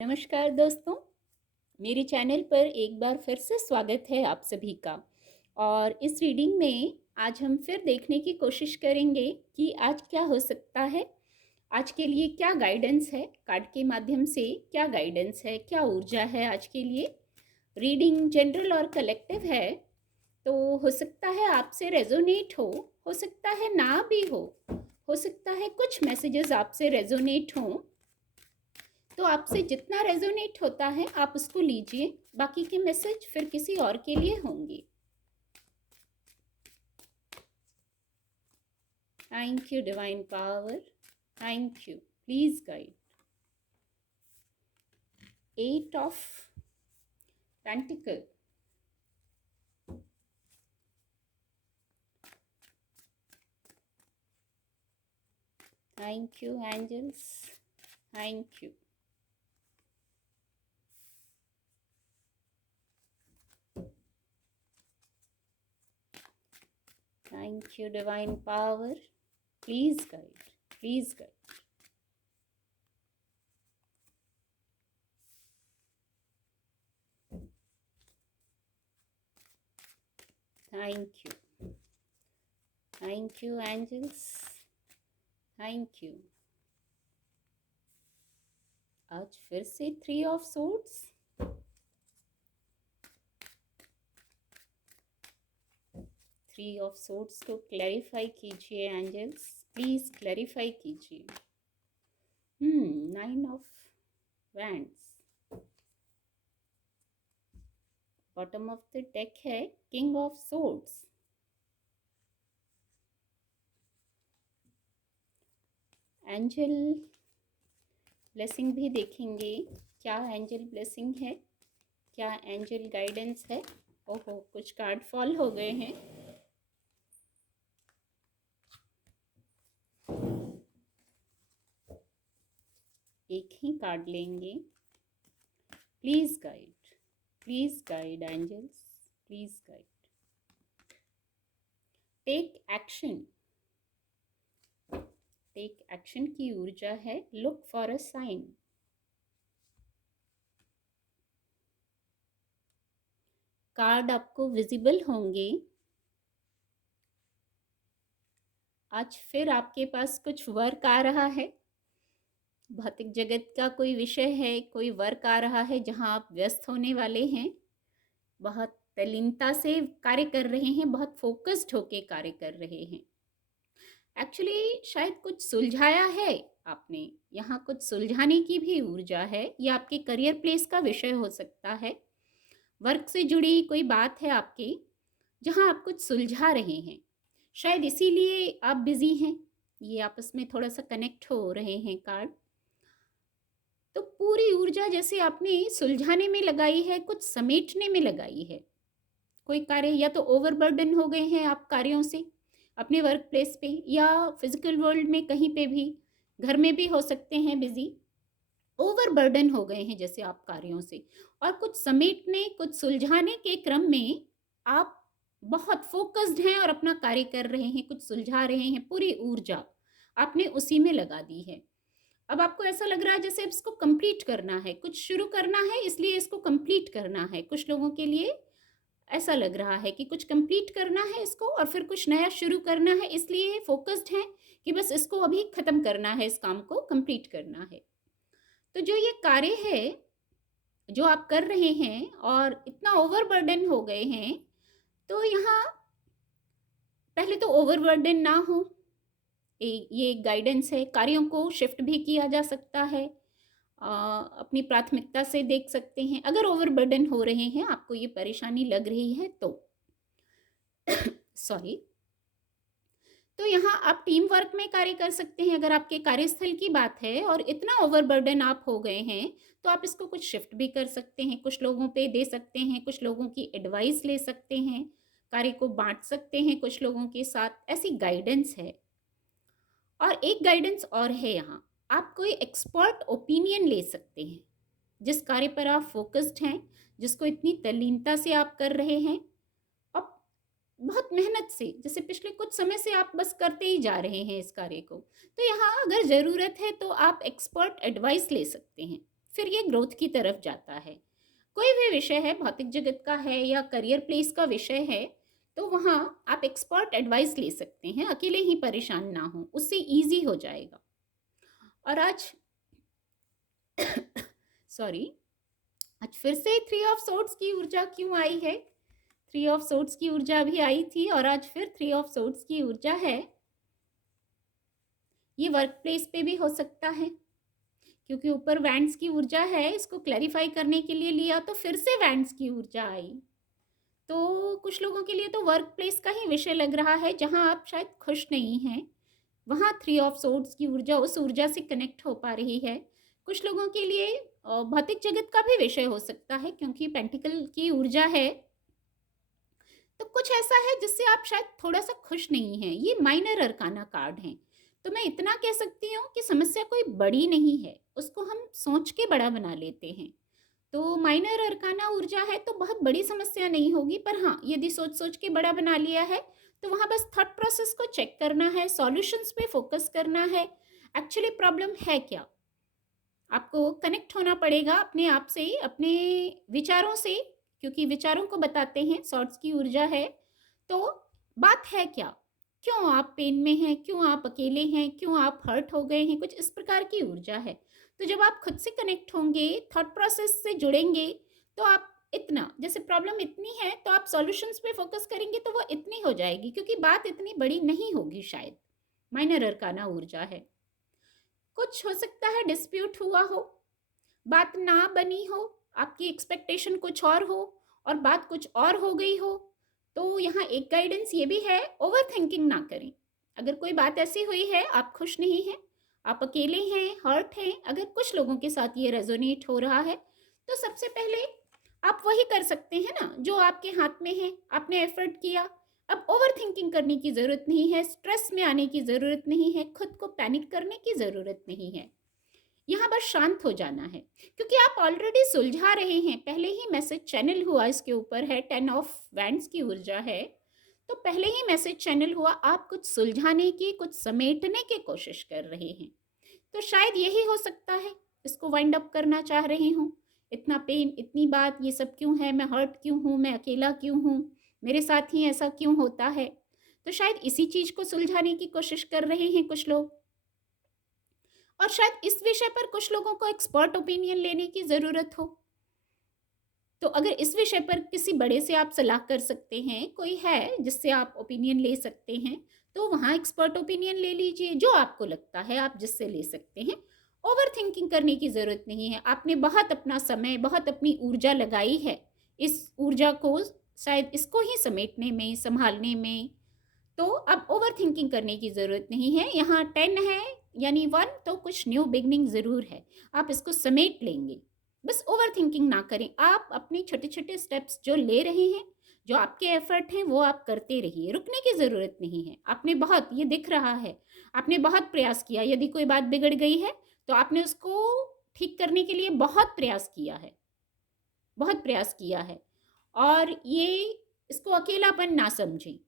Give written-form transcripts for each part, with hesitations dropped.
नमस्कार दोस्तों, मेरे चैनल पर एक बार फिर से स्वागत है आप सभी का। और इस रीडिंग में आज हम फिर देखने की कोशिश करेंगे कि आज क्या हो सकता है, आज के लिए क्या गाइडेंस है, कार्ड के माध्यम से क्या गाइडेंस है, क्या ऊर्जा है आज के लिए। रीडिंग जनरल और कलेक्टिव है, तो हो सकता है आपसे रेजोनेट हो सकता है ना भी हो सकता है कुछ मैसेजेस आपसे रेजोनेट हों। तो आपसे जितना रेजोनेट होता है आप उसको लीजिए, बाकी के मैसेज फिर किसी और के लिए होंगे। Thank you divine power, thank you, please guide. 8 of pentacles, thank you angels, thank you. Thank you divine power, please guide, please guide. Thank you angels, thank you. आज फिर से 3 ऑफ सोर्ड्स, 3 ऑफ सोर्ड्स को clarify कीजिए angels, please clarify कीजिए। 9 of wands, bottom of the deck है king of swords. Angel blessing भी देखेंगे, क्या एंजल ब्लेसिंग है, क्या एंजल गाइडेंस है। ओहो, कुछ कार्ड फॉल हो गए हैं। एक ही कार्ड लेंगे। Please guide angels, please guide. Take action, take action की ऊर्जा है। Look for a sign, card आपको विजिबल होंगे। आज फिर आपके पास कुछ वर्क आ रहा है, भौतिक जगत का कोई विषय है, कोई वर्क आ रहा है जहां आप व्यस्त होने वाले हैं। बहुत तल्लीनता से कार्य कर रहे हैं, बहुत फोकस्ड होके कार्य कर रहे हैं। एक्चुअली शायद कुछ सुलझाया है आपने, यहाँ कुछ सुलझाने की भी ऊर्जा है। ये आपके करियर प्लेस का विषय हो सकता है, वर्क से जुड़ी कोई बात है आपकी जहाँ आप कुछ सुलझा रहे हैं। शायद इसीलिए आप बिजी हैं, ये आपस में थोड़ा सा कनेक्ट हो रहे हैं कार्ड। तो पूरी ऊर्जा जैसे आपने सुलझाने में लगाई है, कुछ समेटने में लगाई है। कोई कार्य या तो ओवरबर्डन हो गए हैं आप कार्यों से अपने वर्क प्लेस पे, या फिजिकल वर्ल्ड में कहीं पे भी, घर में भी हो सकते हैं बिजी। ओवरबर्डन हो गए हैं जैसे आप कार्यों से, और कुछ समेटने, कुछ सुलझाने के क्रम में आप बहुत फोकस्ड हैं और अपना कार्य कर रहे हैं, कुछ सुलझा रहे हैं। पूरी ऊर्जा आपने उसी में लगा दी है। अब आपको ऐसा लग रहा है जैसे इसको कंप्लीट करना है, कुछ शुरू करना है इसलिए इसको कंप्लीट करना है। कुछ लोगों के लिए ऐसा लग रहा है कि कुछ कंप्लीट करना है इसको और फिर कुछ नया शुरू करना है, इसलिए फोकस्ड हैं कि बस इसको अभी खत्म करना है, इस काम को कंप्लीट करना है। तो जो ये कार्य है जो आप कर रहे हैं और इतना ओवरबर्डन हो गए हैं, तो यहाँ पहले तो ओवरबर्डन ना हो, ये गाइडेंस है। कार्यों को शिफ्ट भी किया जा सकता है, अपनी प्राथमिकता से देख सकते हैं। अगर ओवरबर्डन हो रहे हैं, आपको ये परेशानी लग रही है तो सॉरी, तो यहाँ आप टीम वर्क में कार्य कर सकते हैं। अगर आपके कार्यस्थल की बात है और इतना ओवरबर्डन आप हो गए हैं, तो आप इसको कुछ शिफ्ट भी कर सकते हैं, कुछ लोगों पे दे सकते हैं, कुछ लोगों की एडवाइस ले सकते हैं, कार्य को बांट सकते हैं कुछ लोगों के साथ। ऐसी गाइडेंस है। और एक गाइडेंस और है यहाँ, आप कोई एक्सपर्ट ओपिनियन ले सकते हैं जिस कार्य पर आप फोकस्ड हैं, जिसको इतनी तल्लीनता से आप कर रहे हैं, अब बहुत मेहनत से, जैसे पिछले कुछ समय से आप बस करते ही जा रहे हैं इस कार्य को। तो यहाँ अगर ज़रूरत है तो आप एक्सपर्ट एडवाइस ले सकते हैं, फिर ये ग्रोथ की तरफ जाता है। कोई भी विषय है, भौतिक जगत का है या करियर प्लेस का विषय है, तो वहाँ आप एक्सपर्ट एडवाइस ले सकते हैं, अकेले ही परेशान ना हो, उससे ईज़ी हो जाएगा। और आज सॉरी, आज फिर से थ्री ऑफ सोर्ड्स की ऊर्जा क्यों आई है? थ्री ऑफ सोर्ड्स की ऊर्जा भी आई थी और आज फिर थ्री ऑफ सोर्ड्स की ऊर्जा है। ये वर्क प्लेस पे भी हो सकता है, क्योंकि ऊपर वैंड्स की ऊर्जा है, इसको क्लैरिफाई करने के लिए लिया तो फिर से वैंड्स की ऊर्जा आई। तो कुछ लोगों के लिए तो वर्क प्लेस का ही विषय लग रहा है जहां आप शायद खुश नहीं हैं, वहाँ थ्री ऑफ सोर्ड्स की ऊर्जा उस ऊर्जा से कनेक्ट हो पा रही है। कुछ लोगों के लिए भौतिक जगत का भी विषय हो सकता है, क्योंकि पेंटिकल की ऊर्जा है, तो कुछ ऐसा है जिससे आप शायद थोड़ा सा खुश नहीं हैं। ये माइनर अरकाना कार्ड हैं, तो मैं इतना कह सकती हूँ कि समस्या कोई बड़ी नहीं है, उसको हम सोच के बड़ा बना लेते हैं। तो माइनर अरकाना ऊर्जा है तो बहुत बड़ी समस्या नहीं होगी, पर हाँ, यदि सोच सोच के बड़ा बना लिया है तो वहाँ बस थॉट प्रोसेस को चेक करना है, सॉल्यूशंस पे फोकस करना है। एक्चुअली प्रॉब्लम है क्या, आपको कनेक्ट होना पड़ेगा अपने आप से, अपने विचारों से, क्योंकि विचारों को बताते हैं सॉर्ट्स की ऊर्जा है। तो बात है क्या, क्यों आप पेन में हैं, क्यों आप अकेले हैं, क्यों आप हर्ट हो गए हैं, कुछ इस प्रकार की ऊर्जा है। तो जब आप खुद से कनेक्ट होंगे, थॉट प्रोसेस से जुड़ेंगे, तो आप इतना, जैसे प्रॉब्लम इतनी है तो आप सॉल्यूशंस पे फोकस करेंगे तो वो इतनी हो जाएगी, क्योंकि बात इतनी बड़ी नहीं होगी शायद। माइनर अरकाना ऊर्जा है। कुछ हो सकता है डिस्प्यूट हुआ हो, बात ना बनी हो, आपकी एक्सपेक्टेशन कुछ और हो और बात कुछ और हो गई हो। तो यहाँ एक गाइडेंस ये भी है, ओवर थिंकिंग ना करें। अगर कोई बात ऐसी हुई है, आप खुश नहीं हैं, आप अकेले हैं, हर्ट हैं, अगर कुछ लोगों के साथ ये रेजोनेट हो रहा है, तो सबसे पहले आप वही कर सकते हैं ना जो आपके हाथ में है। आपने एफर्ट किया, अब ओवर थिंकिंग करने की ज़रूरत नहीं है, स्ट्रेस में आने की ज़रूरत नहीं है, खुद को पैनिक करने की ज़रूरत नहीं है। यहाँ बस शांत हो जाना है, क्योंकि आप ऑलरेडी सुलझा रहे हैं। पहले ही मैसेज चैनल हुआ, इसके ऊपर है 10 ऑफ वैंड्स की ऊर्जा है, तो पहले ही मैसेज चैनल हुआ, आप कुछ सुलझाने की, कुछ समेटने की कोशिश कर रहे हैं। तो शायद यही हो सकता है, इसको वाइंड अप करना चाह रहे हूँ। इतना पेन, इतनी बात, ये सब क्यों है, मैं हर्ट क्यों हूँ, मैं अकेला क्यों हूँ, मेरे साथ ही ऐसा क्यों होता है। तो शायद इसी चीज़ को सुलझाने की कोशिश कर रहे हैं कुछ लोग। और शायद इस विषय पर कुछ लोगों को एक्सपर्ट ओपिनियन लेने की ज़रूरत हो। तो अगर इस विषय पर किसी बड़े से आप सलाह कर सकते हैं, कोई है जिससे आप ओपिनियन ले सकते हैं, तो वहाँ एक्सपर्ट ओपिनियन ले लीजिए, जो आपको लगता है आप जिससे ले सकते हैं। ओवर थिंकिंग करने की ज़रूरत नहीं है। आपने बहुत अपना समय, बहुत अपनी ऊर्जा लगाई है इस ऊर्जा को, शायद इसको ही समेटने में, संभालने में। तो अब ओवर थिंकिंग करने की ज़रूरत नहीं है। यहाँ 10 है यानी 1, तो कुछ न्यू बिगनिंग ज़रूर है, आप इसको समेट लेंगे। बस ओवर थिंकिंग ना करें, आप अपने छोटे छोटे स्टेप्स जो ले रहे हैं, जो आपके एफर्ट हैं, वो आप करते रहिए, रुकने की ज़रूरत नहीं है। आपने बहुत, ये दिख रहा है, आपने बहुत प्रयास किया। यदि कोई बात बिगड़ गई है तो आपने उसको ठीक करने के लिए बहुत प्रयास किया है, बहुत प्रयास किया है। और ये, इसको अकेलापन ना समझें,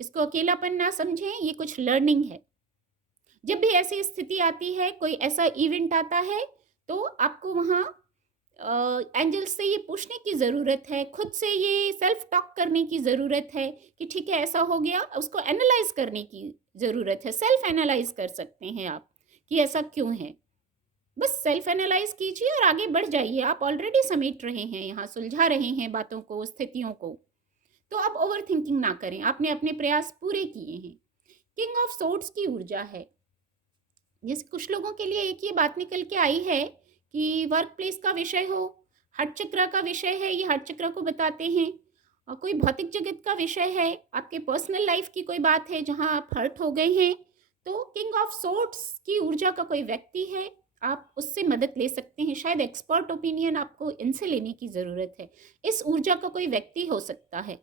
इसको अकेलापन ना समझें, ये कुछ लर्निंग है। जब भी ऐसी स्थिति आती है, कोई ऐसा इवेंट आता है, तो आपको वहाँ एंजल्स से ये पूछने की ज़रूरत है, खुद से ये सेल्फ टॉक करने की ज़रूरत है कि ठीक है ऐसा हो गया, उसको एनालाइज करने की ज़रूरत है। सेल्फ एनालाइज कर सकते हैं आप कि ऐसा क्यों है। बस सेल्फ एनालाइज कीजिए और आगे बढ़ जाइए। आप ऑलरेडी समेट रहे हैं, यहाँ सुलझा रहे हैं बातों को, स्थितियों को। तो आप ओवर थिंकिंग ना करें, आपने अपने प्रयास पूरे किए हैं। किंग ऑफ सोर्ड्स की ऊर्जा है। जैसे कुछ लोगों के लिए एक ये बात निकल के आई है कि वर्क प्लेस का विषय हो, हट चक्र का विषय है, ये हट चक्र को बताते हैं, और कोई भौतिक जगत का विषय है, आपके पर्सनल लाइफ की कोई बात है जहां आप हर्ट हो गए हैं, तो किंग ऑफ सोर्ड्स की ऊर्जा का कोई व्यक्ति है, आप उससे मदद ले सकते हैं। शायद एक्सपर्ट ओपिनियन आपको इनसे लेने की ज़रूरत है। इस ऊर्जा का कोई व्यक्ति हो सकता है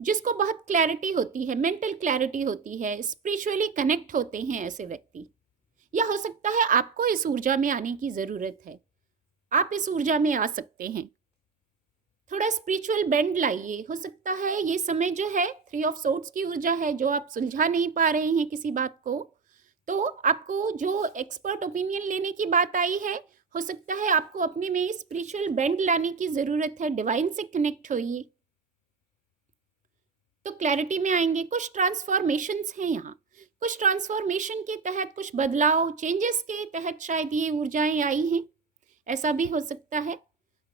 जिसको बहुत क्लैरिटी होती है, मेंटल क्लैरिटी होती है, स्पिरिचुअली कनेक्ट होते हैं ऐसे व्यक्ति। या हो सकता है आपको इस ऊर्जा में आने की ज़रूरत है, आप इस ऊर्जा में आ सकते हैं। थोड़ा स्पिरिचुअल बेंड लाइए। हो सकता है ये समय जो है थ्री ऑफ सोर्ड्स की ऊर्जा है, जो आप सुलझा नहीं पा रहे हैं किसी बात को, तो आपको जो एक्सपर्ट ओपिनियन लेने की बात आई है, हो सकता है आपको अपने में स्पिरिचुअल बेंड लाने की ज़रूरत है, डिवाइन से कनेक्ट होइए। तो क्लैरिटी में आएँगे, कुछ ट्रांसफॉर्मेशंस हैं यहाँ। कुछ ट्रांसफॉर्मेशन के तहत, कुछ बदलाव, चेंजेस के तहत शायद ये ऊर्जाएँ आई हैं, ऐसा भी हो सकता है।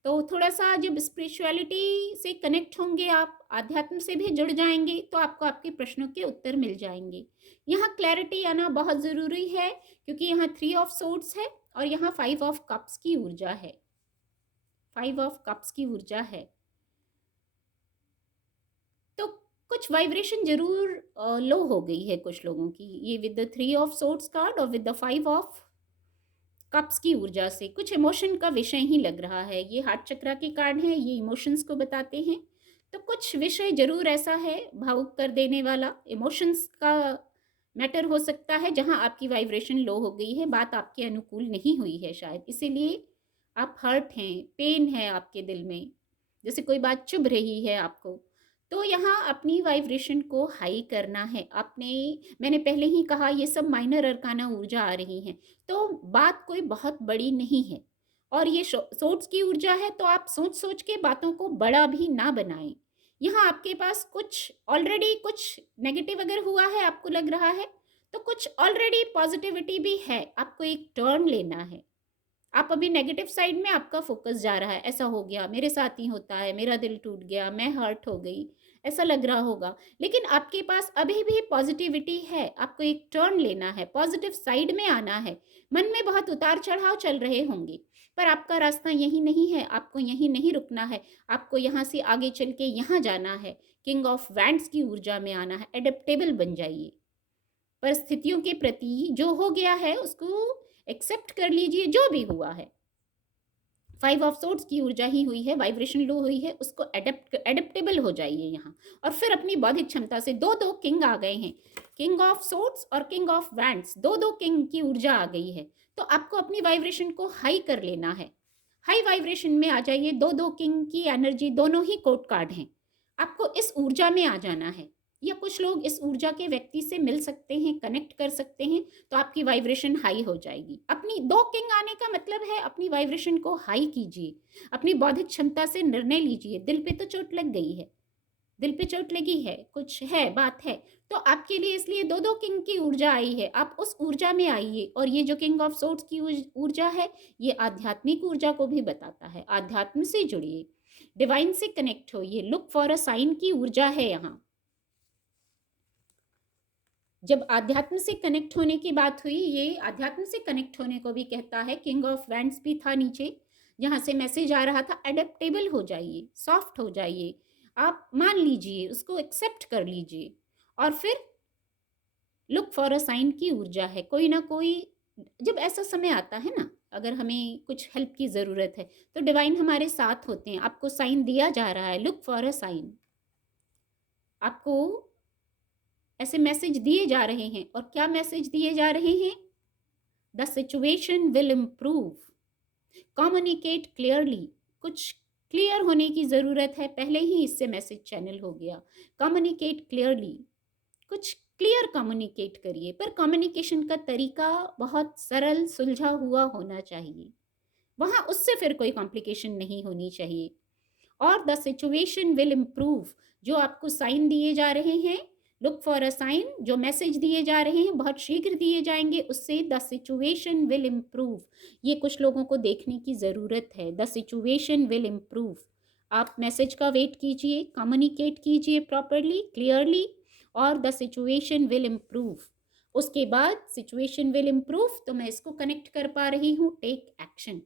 तो थोड़ा-सा जब स्पिरिचुअलिटी से कनेक्ट होंगे आप, आध्यात्म से भी जुड़ जाएँगे, तो आपको आपके प्रश्नों के उत्तर मिल जाएँगे। यहाँ क्लैरिटी आना बहुत ज़रूरी है, क्योंकि यहाँ 3 ऑफ सोर्ड्स है और यहाँ 5 ऑफ कप्स की ऊर्जा है। 5 ऑफ कप्स की ऊर्जा है। तो कुछ वाइब्रेशन ज़रूर लो हो गई है कुछ लोगों की। ये with the 3 of swords card और विद द 5 ऑफ कप्स की ऊर्जा से कुछ इमोशन का विषय ही लग रहा है। ये हार्ट चक्रा के कार्ड हैं, ये इमोशंस को बताते हैं। तो कुछ विषय ज़रूर ऐसा है भावुक कर देने वाला, इमोशंस का मैटर हो सकता है, जहाँ आपकी वाइब्रेशन लो हो गई है, बात आपके अनुकूल नहीं हुई है शायद, इसीलिए आप हर्ट हैं, पेन है आपके दिल में, जैसे कोई बात चुभ रही है आपको। तो यहाँ अपनी वाइब्रेशन को हाई करना है। मैंने पहले ही कहा, ये सब माइनर अरकाना ऊर्जा आ रही हैं, तो बात कोई बहुत बड़ी नहीं है। और ये सोर्स की ऊर्जा है, तो आप सोच सोच के बातों को बड़ा भी ना बनाएं। यहाँ आपके पास कुछ ऑलरेडी कुछ नेगेटिव अगर हुआ है, आपको लग रहा है, तो कुछ ऑलरेडी पॉजिटिविटी भी है। आपको एक टर्न लेना है। आप अभी नेगेटिव साइड में आपका फोकस जा रहा है, ऐसा हो गया, मेरे साथ ही होता है, मेरा दिल टूट गया, मैं हर्ट हो गई, ऐसा लग रहा होगा। लेकिन आपके पास अभी भी पॉजिटिविटी है, आपको एक टर्न लेना है, पॉजिटिव साइड में आना है। मन में बहुत उतार चढ़ाव चल रहे होंगे, पर आपका रास्ता यही नहीं है, आपको यहीं नहीं रुकना है, आपको यहाँ से आगे चल के यहाँ जाना है। किंग ऑफ वैंड्स की ऊर्जा में आना है, एडेप्टेबल बन जाइए। परिस्थितियों के प्रति जो हो गया है उसको एक्सेप्ट कर लीजिए, जो भी हुआ है। 5 ऑफ सोर्ड्स की ऊर्जा ही हुई है, वाइब्रेशन लो हुई है, उसको एडेप्टेबल हो जाइए यहाँ। और फिर अपनी बौद्धिक क्षमता से दो दो किंग आ गए हैं, किंग ऑफ सोर्ड्स और किंग ऑफ वैंड्स, दो दो किंग की ऊर्जा आ गई है। तो आपको अपनी वाइब्रेशन को हाई कर लेना है, हाई वाइब्रेशन में आ जाइए। दो दो किंग की एनर्जी, दोनों ही कोर्ट कार्ड हैं, आपको इस ऊर्जा में आ जाना है। या कुछ लोग इस ऊर्जा के व्यक्ति से मिल सकते हैं, कनेक्ट कर सकते हैं, तो आपकी वाइब्रेशन हाई हो जाएगी। अपनी दो किंग आने का मतलब है अपनी वाइब्रेशन को हाई कीजिए, अपनी बौद्धिक क्षमता से निर्णय लीजिए। दिल पे तो चोट लग गई है, दिल पे चोट लगी है, कुछ है, बात है, तो आपके लिए इसलिए दो दो किंग की ऊर्जा आई है। आप उस ऊर्जा में आइए। और ये जो किंग ऑफ सोर्ड्स की ऊर्जा है, ये आध्यात्मिक ऊर्जा को भी बताता है। आध्यात्म से जुड़िए, डिवाइन से कनेक्ट होइए, लुक फॉर अ साइन की ऊर्जा है यहाँ। जब आध्यात्म से कनेक्ट होने की बात हुई, ये आध्यात्म से कनेक्ट होने को भी कहता है। किंग ऑफ वैंड्स भी था नीचे, जहाँ से मैसेज आ रहा था, एडेप्टेबल हो जाइए, सॉफ्ट हो जाइए, आप मान लीजिए, उसको एक्सेप्ट कर लीजिए। और फिर लुक फॉर अ साइन की ऊर्जा है। कोई ना कोई, जब ऐसा समय आता है ना, अगर हमें कुछ हेल्प की ज़रूरत है, तो डिवाइन हमारे साथ होते हैं। आपको साइन दिया जा रहा है, लुक फॉर अ साइन। आपको ऐसे मैसेज दिए जा रहे हैं। और क्या मैसेज दिए जा रहे हैं? The situation will improve, communicate clearly. कुछ क्लियर होने की ज़रूरत है, पहले ही इससे मैसेज चैनल हो गया। कम्युनिकेट क्लियरली, कुछ क्लियर कम्युनिकेट करिए, पर कम्युनिकेशन का तरीका बहुत सरल सुलझा हुआ होना चाहिए। वहाँ उससे फिर कोई कॉम्प्लिकेशन नहीं होनी चाहिए। और द सिचुएशन विल इम्प्रूव, जो आपको साइन दिए जा रहे हैं, लुक फॉर अ साइन, जो मैसेज दिए जा रहे हैं बहुत शीघ्र दिए जाएंगे, उससे द सिचुएशन विल इम्प्रूव। ये कुछ लोगों को देखने की ज़रूरत है। The situation will improve. आप मैसेज का वेट कीजिए, कम्युनिकेट कीजिए प्रॉपरली, क्लियरली, और द सिचुएशन विल इम्प्रूव। उसके बाद सिचुएशन विल इम्प्रूव, तो मैं इसको कनेक्ट कर पा रही हूँ, टेक एक्शन।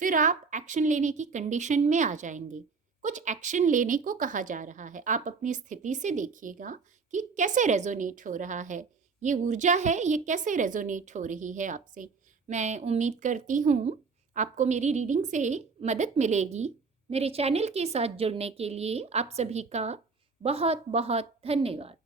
फिर आप एक्शन लेने की कंडीशन में आ जाएंगे। कुछ एक्शन लेने को कहा जा रहा है। आप अपनी स्थिति से देखिएगा कि कैसे रेजोनेट हो रहा है, ये ऊर्जा है, ये कैसे रेजोनेट हो रही है आपसे। मैं उम्मीद करती हूँ आपको मेरी रीडिंग से मदद मिलेगी। मेरे चैनल के साथ जुड़ने के लिए आप सभी का बहुत बहुत धन्यवाद।